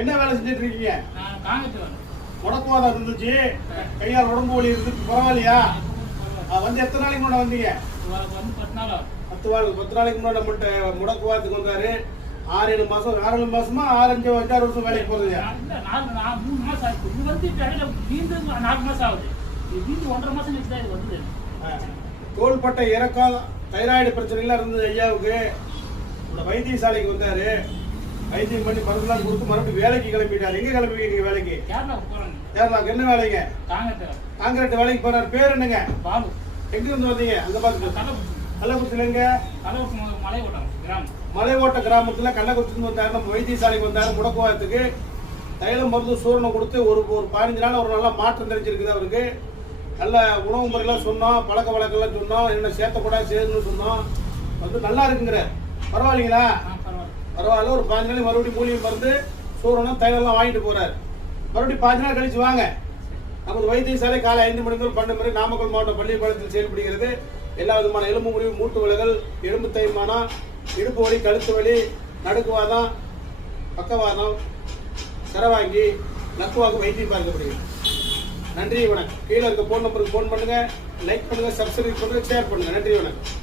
என்ன வேலை செஞ்சுட்டு இருக்கீங்க முடக்குவாதம் இருந்துச்சு? கையால் உடம்பு வலி இருந்துச்சு பரவாயில்லையா? வந்து எத்தனை நாளைக்கு முன்னாடி வந்தீங்க? வந்து பத்து நாள் பத்து நாளைக்கு முன்னாடி நம்மள்ட்ட முடக்குவாதத்துக்கு வந்தாரு. ஆறு ஏழு மாசம் ஆறு ஏழு மாசமா ஆறு அஞ்சு அஞ்சாறு வருஷம் வேலைக்கு போறது மூணு மாசம் ஆச்சு. இது வந்து வீந்து நாலு மாசம் ஆகுது. வீந்து ஒன்றரை மாசம் கழிச்சு தான் இது வந்தது. தோள்பட்டை இறக்கம் தைராய்டு பிரச்சனைலாம் இருந்தது ஐயாவுக்கு. வைத்தியசாலைக்கு வந்தாரு. வைத்தியம் பண்ணி மருந்துலாம் கொடுத்து மறுபடியும் வேலைக்கு கிளம்பிட்டாரு. எங்க கிளம்பிக்கிறீங்க வேலைக்கு? கேரளாவுக்கு என்ன வேலைங்க? காங்கிரட் வேலைக்கு போறாரு. பேர் என்னங்க? பாபு. எங்க இருந்து வந்தீங்க? அங்க பாத்துட்டு கள்ளக்குறிச்சி. கள்ளக்குறிச்சில எங்க? மலை ஓட்டம் கிராமம். மலை ஓட்ட கிராமத்துல கள்ளக்குறிச்சிருந்து வந்தாரு. நம்ம வைத்தியசாலைக்கு வந்தாரு. முடக்குவாதத்துக்கு தைலம் மருந்து சூரணம் கொடுத்து ஒரு ஒரு பதினஞ்சு நாள் ஒரு நல்ல மாற்றம் தெரிஞ்சிருக்குது அவருக்கு. நல்ல உணவு முறையெல்லாம் சொன்னோம். பழக்க வழக்கெல்லாம் சொன்னோம். என்ன சேர்த்தக்கூடாது சேருன்னு சொன்னோம். வந்து நல்லா இருக்குங்கிற. பரவாயில்லைங்களா? பரவாயில்ல ஒரு பாஞ்சு நாளைக்கு மறுபடியும் மூலிகை மருந்து சூரணம் தைலெல்லாம் வாங்கிட்டு போறாரு. மறுபடியும் பாஞ்சு நாள் கழிச்சு வாங்க. நமது வைத்தியசாலை காலை ஐந்து மணி முதல் பன்னெண்டு மணி நாமக்கல் மாவட்டம் பள்ளிப்பாளையத்தில் செயல்படுகிறது. எல்லா விதமான எலும்பு முடிவு மூட்டு விலகல் எலும்பு தேய்மானம் இடுப்பு வலி கழுத்து வலி நடுக்குவாதம் பக்கவாதம் கரவாங்கி நக்குவாக்கு வைத்தியம் பார்க்கப்படுகிறது. நன்றி வணக்கம். கீழே இருக்க ஃபோன் நம்பருக்கு ஃபோன் பண்ணுங்கள் லைக் பண்ணுங்கள் சப்ஸ்கிரைப் பண்ணுங்கள் ஷேர் பண்ணுங்கள் நன்றி வணக்கம்.